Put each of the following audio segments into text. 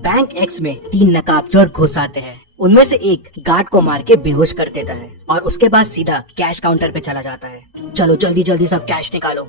Bank x में 3 नकाबचोर घुस आते हैं। उनमें से एक गार्ड को मार के बेहोश कर देता है और उसके बाद सीधा कैश काउंटर पे चला जाता है। चलो जल्दी जल्दी सब कैश निकालो।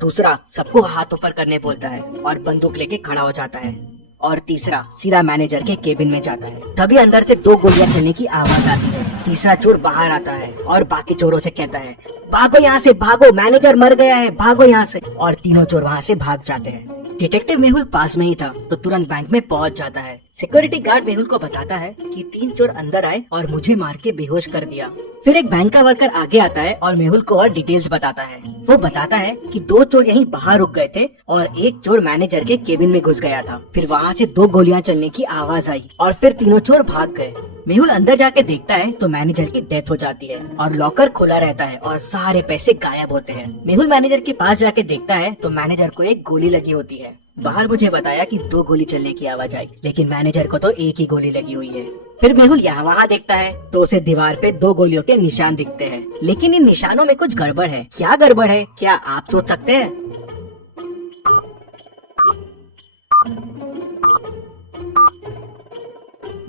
दूसरा सबको हाथ ऊपर करने बोलता है और बंदूक लेके खड़ा हो जाता है। और तीसरा सीधा मैनेजर के केबिन में जाता है। तभी अंदर से 2 गोलियां चलने की आवाज आती है। तीसरा चोर बाहर आता है और बाकी चोरों से कहता है, भागो यहाँ से भागो, मैनेजर मर गया है, भागो यहाँ से। और तीनों चोर वहाँ से भाग जाते हैं। डिटेक्टिव मेहुल पास में ही था तो तुरंत बैंक में पहुंच जाता है। सिक्योरिटी गार्ड मेहुल को बताता है कि 3 चोर अंदर आए और मुझे मार के बेहोश कर दिया। फिर एक बैंक का वर्कर आगे आता है और मेहुल को और डिटेल्स बताता है। वो बताता है कि 2 चोर यहीं बाहर रुक गए थे और एक चोर मैनेजर के केबिन में घुस गया था। फिर वहाँ से 2 गोलियां चलने की आवाज आई और फिर तीनों चोर भाग गए। मेहुल अंदर जाके देखता है तो मैनेजर की डेथ हो जाती है और लॉकर खुला रहता है और सारे पैसे गायब होते हैं। मेहुल मैनेजर के पास जाके देखता है तो मैनेजर को एक गोली लगी होती है। बाहर मुझे बताया कि 2 गोली चलने की आवाज आई, लेकिन मैनेजर को तो एक ही गोली लगी हुई है। फिर मेहुल यहाँ वहाँ देखता है तो उसे दीवार पे 2 गोलियों के निशान दिखते हैं, लेकिन इन निशानों में कुछ गड़बड़ है। क्या गड़बड़ है, क्या आप सोच सकते हैं?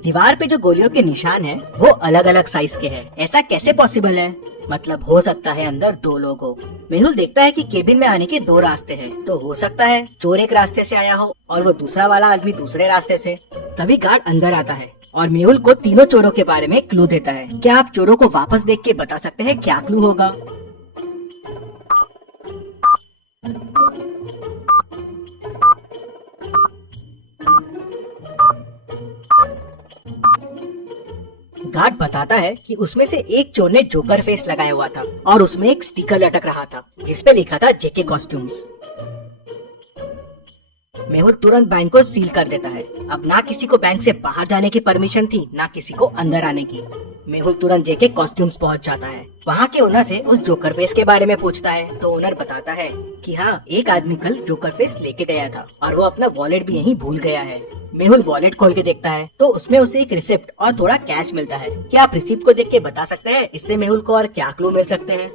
दीवार पे जो गोलियों के निशान हैं, वो अलग अलग साइज के हैं। ऐसा कैसे पॉसिबल है? मतलब हो सकता है अंदर 2 लोग हो। मेहुल देखता है कि केबिन में आने के 2 रास्ते हैं, तो हो सकता है चोर एक रास्ते से आया हो और वो दूसरा वाला आदमी दूसरे रास्ते से। तभी गार्ड अंदर आता है और मेहुल को तीनों चोरों के बारे में क्लू देता है। क्या आप चोरों को वापस देख के बता सकते हैं क्या क्लू होगा? गार्ड बताता है कि उसमें से एक चोर ने जोकर फेस लगाया हुआ था और उसमें एक स्टिकर लटक रहा था जिसपे लिखा था जेके कॉस्ट्यूम्स। मेहुल तुरंत बैंक को सील कर देता है। अब ना किसी को बैंक से बाहर जाने की परमिशन थी, ना किसी को अंदर आने की। मेहुल तुरंत जेके कॉस्ट्यूम्स पहुंच जाता है। वहाँ के ओनर से उस जोकर फेस के बारे में पूछता है तो ओनर बताता है कि हाँ, एक आदमी कल जोकर फेस लेके गया था और वो अपना वॉलेट भी यहीं भूल गया है। मेहुल वॉलेट खोल के देखता है तो उसमें उसे एक रिसिप्ट और थोड़ा कैश मिलता है। क्या आप रिसिप्ट को देख के बता सकते हैं इससे मेहुल को और क्या क्लू मिल सकते हैं?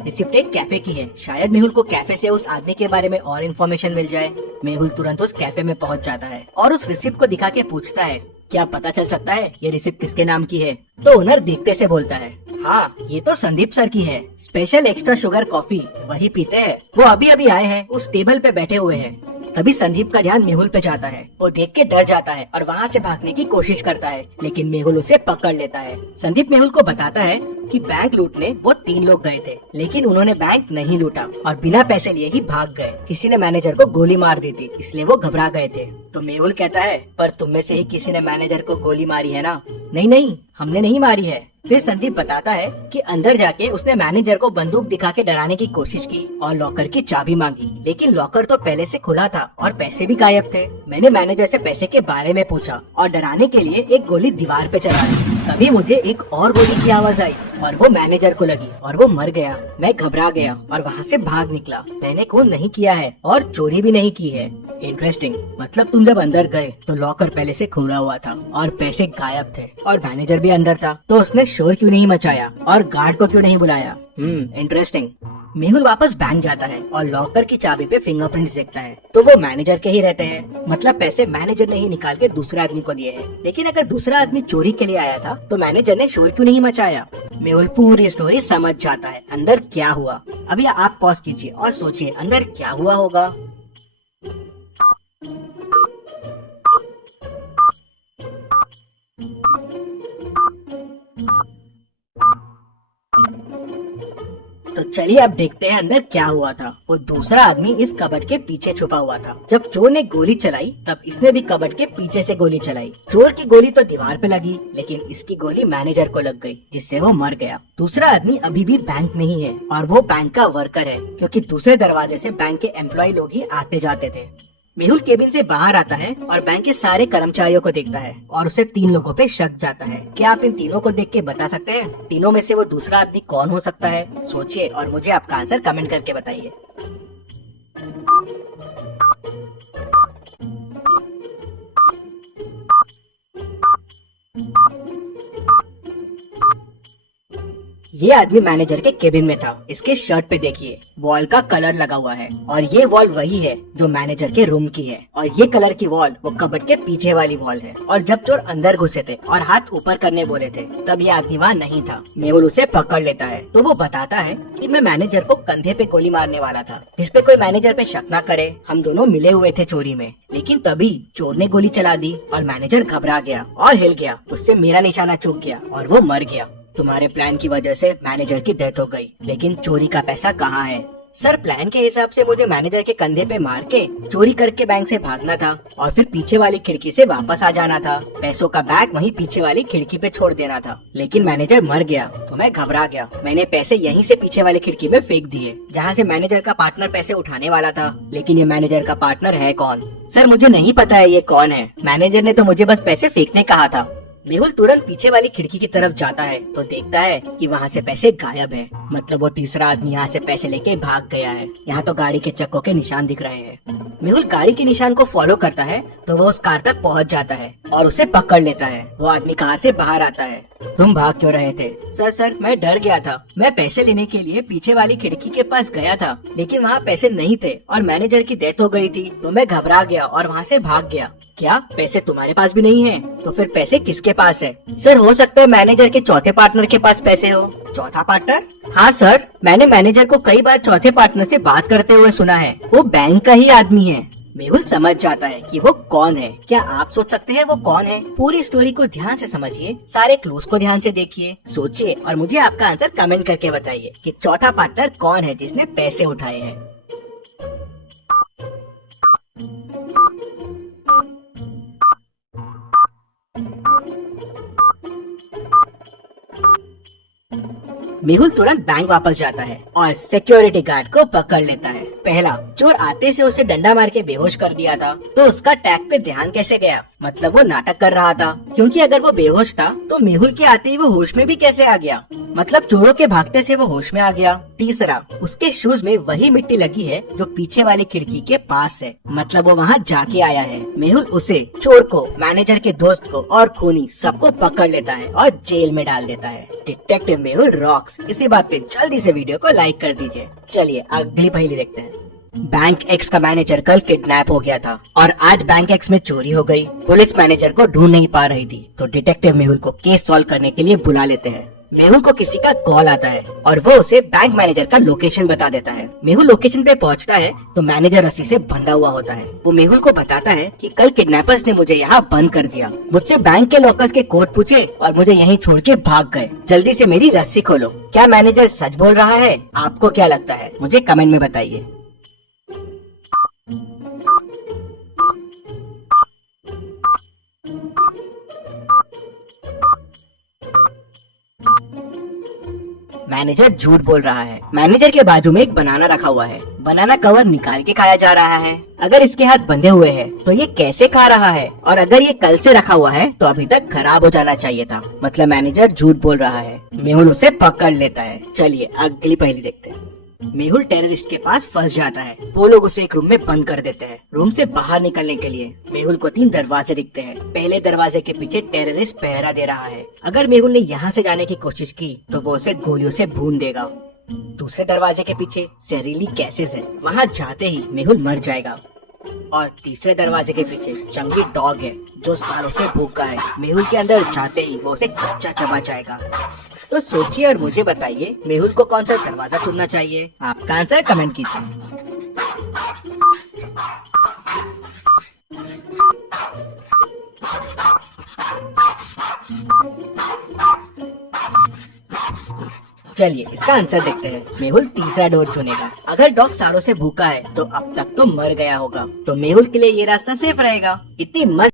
रिसिप्ट एक कैफे की है। शायद मेहुल को कैफे से उस आदमी के बारे में और इन्फॉर्मेशन मिल जाए। मेहुल तुरंत उस कैफे में पहुंच जाता है और उस रिसिप्ट को दिखा के पूछता है, क्या पता चल सकता है ये रिसिप्ट किसके नाम की है? तो ओनर देखते से बोलता है, हाँ, ये तो संदीप सर की है। स्पेशल एक्स्ट्रा शुगर कॉफी वही पीते हैं। वो अभी अभी आए हैं, उस टेबल पे बैठे हुए हैं। तभी संदीप का ध्यान मेहुल पे जाता है। वो देख के डर जाता है और वहाँ से भागने की कोशिश करता है, लेकिन मेहुल उसे पकड़ लेता है। संदीप मेहुल को बताता है कि बैंक लूटने वो 3 लोग गए थे, लेकिन उन्होंने बैंक नहीं लूटा और बिना पैसे लिए ही भाग गए। किसी ने मैनेजर को गोली मार दी थी, इसलिए वो घबरा गए थे। तो मेहुल कहता है, पर तुम में से ही किसी ने मैनेजर को गोली मारी है ना? नहीं नहीं, हमने नहीं मारी है। फिर संदीप बताता है कि अंदर जाके उसने मैनेजर को बंदूक दिखा के डराने की कोशिश की और लॉकर की चाबी मांगी, लेकिन लॉकर तो पहले से खुला था और पैसे भी गायब थे। मैंने मैनेजर से पैसे के बारे में पूछा और डराने के लिए एक गोली दीवार पे चला दी। तभी मुझे एक और गोली की आवाज आई और वो मैनेजर को लगी और वो मर गया। मैं घबरा गया और वहाँ से भाग निकला। मैंने खून नहीं किया है और चोरी भी नहीं की है। इंटरेस्टिंग। मतलब तुम जब अंदर गए तो लॉकर पहले से खुला हुआ था और पैसे गायब थे और मैनेजर भी अंदर था, तो उसने शोर क्यों नहीं मचाया और गार्ड को क्यों नहीं बुलाया? इंटरेस्टिंग। मेहुल वापस बैंक जाता है और लॉकर की चाबी पे फिंगरप्रिंट्स देखता है तो वो मैनेजर के ही रहते हैं। मतलब पैसे मैनेजर ने ही निकाल के दूसरे आदमी को दिए हैं। लेकिन अगर दूसरा आदमी चोरी के लिए आया था तो मैनेजर ने शोर क्यों नहीं मचाया? मेहुल पूरी स्टोरी समझ जाता है अंदर क्या हुआ। अभी आप पॉज कीजिए और सोचिए अंदर क्या हुआ होगा। तो चलिए अब देखते हैं अंदर क्या हुआ था। वो दूसरा आदमी इस कबर्ड के पीछे छुपा हुआ था। जब चोर ने गोली चलाई तब इसने भी कबर्ड के पीछे से गोली चलाई। चोर की गोली तो दीवार पे लगी, लेकिन इसकी गोली मैनेजर को लग गई, जिससे वो मर गया। दूसरा आदमी अभी भी बैंक में ही है और वो बैंक का वर्कर है, क्योंकि दूसरे दरवाजे से बैंक के एम्प्लॉय लोग ही आते जाते थे। मेहुल केबिन से बाहर आता है और बैंक के सारे कर्मचारियों को देखता है और उसे 3 लोगों पे शक जाता है। क्या आप इन तीनों को देख के बता सकते हैं तीनों में से वो दूसरा आदमी कौन हो सकता है? सोचिए और मुझे आपका आंसर कमेंट करके बताइए। ये आदमी मैनेजर के केबिन में था। इसके शर्ट पे देखिए वॉल का कलर लगा हुआ है और ये वॉल वही है जो मैनेजर के रूम की है और ये कलर की वॉल वो कबर्ड के पीछे वाली वॉल है। और जब चोर अंदर घुसे थे और हाथ ऊपर करने बोले थे तब ये आदमी वहाँ नहीं था। मेहुल उसे पकड़ लेता है तो वो बताता है कि मैं मैनेजर को कंधे पे गोली मारने वाला था जिसपे कोई मैनेजर पे शक न करे। हम दोनों मिले हुए थे चोरी में, लेकिन तभी चोर ने गोली चला दी और मैनेजर घबरा गया और हिल गया। उससे मेरा निशाना चूक गया और वो मर गया। तुम्हारे प्लान की वजह से मैनेजर की डेथ हो गई, लेकिन चोरी का पैसा कहाँ है? सर, प्लान के हिसाब से मुझे मैनेजर के कंधे पे मार के चोरी करके बैंक से भागना था और फिर पीछे वाली खिड़की से वापस आ जाना था। पैसों का बैग वहीं पीछे वाली खिड़की पे छोड़ देना था, लेकिन मैनेजर मर गया तो मैं घबरा गया। मैंने पैसे यहीं से पीछे वाली खिड़की में फेंक दिए जहाँ से मैनेजर का पार्टनर पैसे उठाने वाला था। लेकिन ये मैनेजर का पार्टनर है कौन? सर, मुझे नहीं पता है ये कौन है। मैनेजर ने तो मुझे बस पैसे फेंकने कहा था। मेहुल तुरंत पीछे वाली खिड़की की तरफ जाता है तो देखता है कि वहाँ से पैसे गायब हैं। मतलब वो तीसरा आदमी यहाँ से पैसे लेके भाग गया है। यहाँ तो गाड़ी के चक्कों के निशान दिख रहे हैं। मेहुल गाड़ी के निशान को फॉलो करता है तो वो उस कार तक पहुँच जाता है और उसे पकड़ लेता है। वो आदमी कार से बाहर आता है। तुम भाग क्यों रहे थे? सर, मैं डर गया था। मैं पैसे लेने के लिए पीछे वाली खिड़की के पास गया था, लेकिन वहाँ पैसे नहीं थे और मैनेजर की डेथ हो गई थी तो मैं घबरा गया और वहाँ से भाग गया। क्या पैसे तुम्हारे पास भी नहीं है? तो फिर पैसे किसके पास है? सर, हो सकता है मैनेजर के चौथे पार्टनर के पास पैसे हो। चौथा पार्टनर? हाँ सर, मैंने मैनेजर को कई बार चौथे पार्टनर से बात करते हुए सुना है। वो बैंक का ही आदमी है। मेहुल समझ जाता है कि वो कौन है। क्या आप सोच सकते हैं वो कौन है? पूरी स्टोरी को ध्यान से समझिए, सारे क्लूज को ध्यान से देखिए, सोचिए और मुझे आपका आंसर कमेंट करके बताइए कि चौथा पार्टनर कौन है जिसने पैसे उठाए हैं। मेहुल तुरंत बैंक वापस जाता है और सिक्योरिटी गार्ड को पकड़ लेता है। पहला, चोर आते से उसे डंडा मार के बेहोश कर दिया था तो उसका टैग पे ध्यान कैसे गया? मतलब वो नाटक कर रहा था, क्योंकि अगर वो बेहोश था तो मेहुल के आते ही वो होश में भी कैसे आ गया? मतलब चोरों के भागते से वो होश में आ गया। तीसरा, उसके शूज में वही मिट्टी लगी है जो पीछे वाली खिड़की के पास है, मतलब वो वहाँ जाके आया है। मेहुल उसे, चोर को, मैनेजर के दोस्त को और खूनी सबको पकड़ लेता है और जेल में डाल देता है। Detective Mehul rocks. इसी बात पे जल्दी से वीडियो को लाइक कर दीजिए। चलिए अगली पहेली देखते हैं। बैंक एक्स का मैनेजर कल किडनैप हो गया था और आज बैंक एक्स में चोरी हो गई। पुलिस मैनेजर को ढूंढ नहीं पा रही थी तो डिटेक्टिव मेहुल को केस सॉल्व करने के लिए बुला लेते हैं। मेहुल को किसी का कॉल आता है और वो उसे बैंक मैनेजर का लोकेशन बता देता है। मेहुल लोकेशन पे पहुंचता है तो मैनेजर रस्सी से बंधा हुआ होता है। वो मेहुल को बताता है कि कल किडनैपर्स ने मुझे यहाँ बंद कर दिया, मुझसे बैंक के लॉकर्स के कोड पूछे और मुझे यहीं छोड़ के भाग गए। जल्दी से मेरी रस्सी खोलो। क्या मैनेजर सच बोल रहा है? आपको क्या लगता है? मुझे कमेंट में बताइए। मैनेजर झूठ बोल रहा है। मैनेजर के बाजू में एक बनाना रखा हुआ है। बनाना कवर निकाल के खाया जा रहा है। अगर इसके हाथ बंधे हुए हैं तो ये कैसे खा रहा है? और अगर ये कल से रखा हुआ है तो अभी तक खराब हो जाना चाहिए था। मतलब मैनेजर झूठ बोल रहा है। मेहुल उसे पकड़ लेता है। चलिए अगली पहेली देखते हैं। मेहुल टेररिस्ट के पास फंस जाता है। वो लोग उसे एक रूम में बंद कर देते हैं। रूम से बाहर निकलने के लिए मेहुल को 3 दरवाजे दिखते हैं। पहले दरवाजे के पीछे टेररिस्ट पहरा दे रहा है। अगर मेहुल ने यहाँ से जाने की कोशिश की तो वो उसे गोलियों से भून देगा। दूसरे दरवाजे के पीछे जहरीली गैसेस है, वहाँ जाते ही मेहुल मर जाएगा। और तीसरे दरवाजे के पीछे जंगली डॉग है जो सालों से भूखा है। मेहुल के अंदर जाते ही वो उसे कच्चा चबा जाएगा। तो सोचिए और मुझे बताइए मेहुल को कौन सा दरवाजा चुनना चाहिए? आपका आंसर कमेंट कीजिए। चलिए इसका आंसर देखते हैं। मेहुल तीसरा डोर चुनेगा। अगर डॉग सालों से भूखा है तो अब तक तो मर गया होगा, तो मेहुल के लिए ये रास्ता सेफ रहेगा। इतनी मस्त